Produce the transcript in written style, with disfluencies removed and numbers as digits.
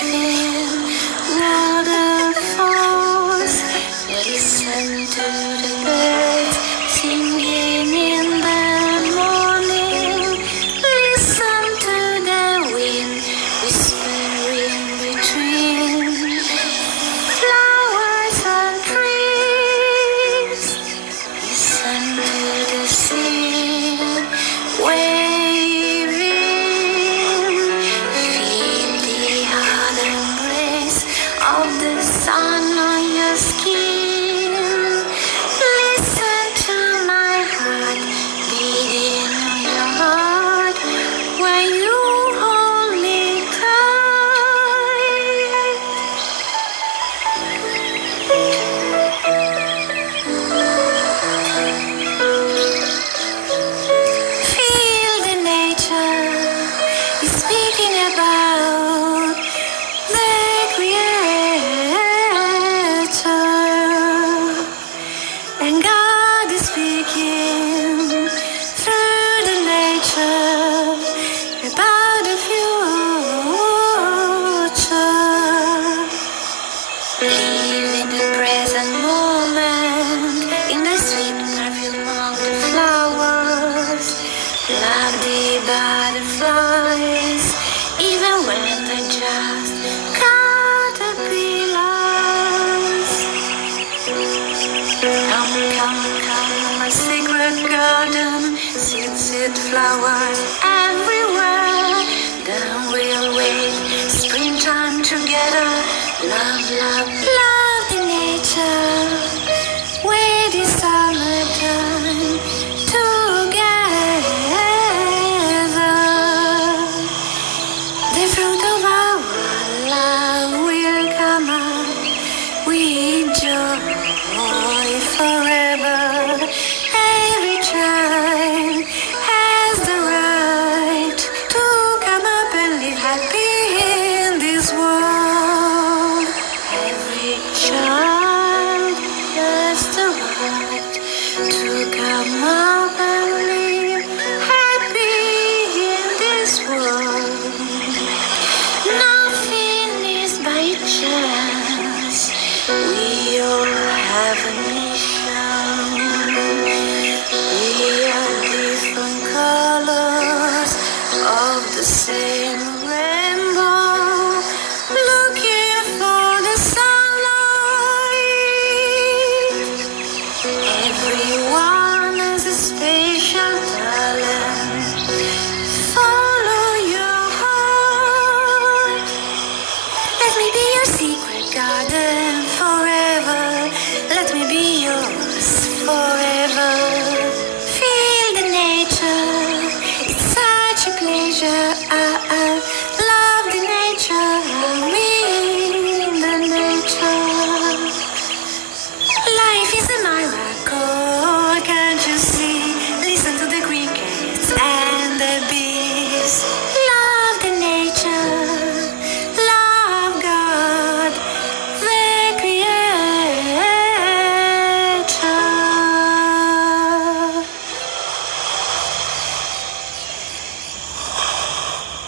feel waterfalls. Listen to the birds singing in the morning. Listen to the wind whispering between flowers and trees. Listen to the sea waving. Feel the hot embrace of the sun on your skin. Listen to my heart beating on your heart when you hold me tight. Feel the nature is speaking about the Creator, and God is speaking through the nature about the future. Live in the present moment, in the sweet perfume of the flowers. Love the butterflies, even when they're just caterpillars. Come, my secret garden, seed flowers everywhere. Then we'll wait springtime together. Love the nature. Wait the summertime together. The fruit of our love will come up with joy forever. Every child has the right to come up and live happy in this world. Every child has the right to come up and live happy in this world. Nothing is by chance. We all have a mission. We are different colors of the same rainbow.